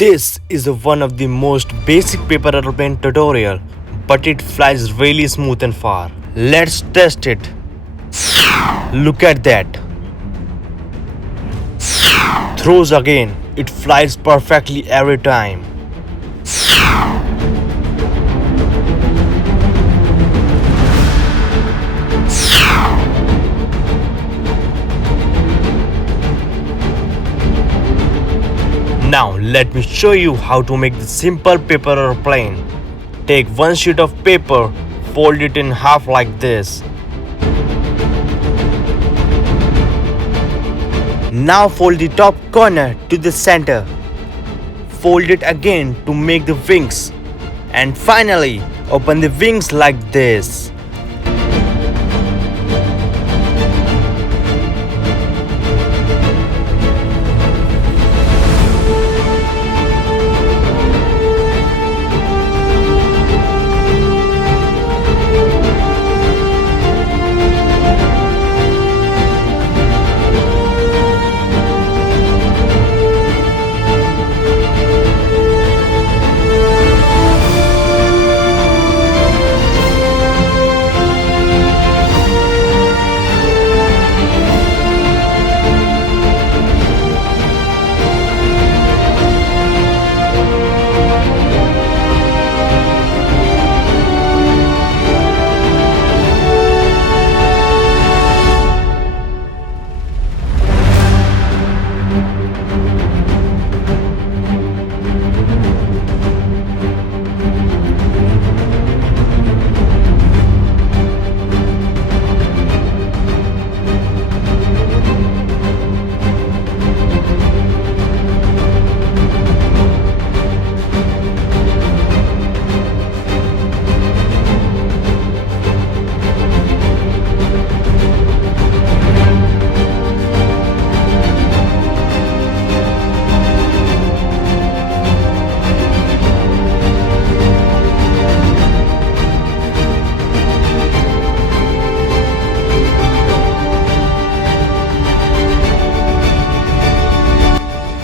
This is one of the most basic paper aeroplane tutorial, but it flies really smooth and far. Let's test it. Look at that. Throws again. It flies perfectly every time. Now let me show you how to make the simple paper airplane. Take one sheet of paper, fold it in half like this. Now fold the top corner to the center. Fold it again to make the wings. And finally, open the wings like this.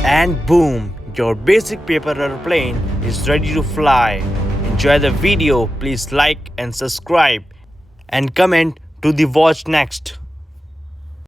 And boom, your basic paper airplane is ready to fly. Enjoy the video, please like and subscribe and comment to the watch next.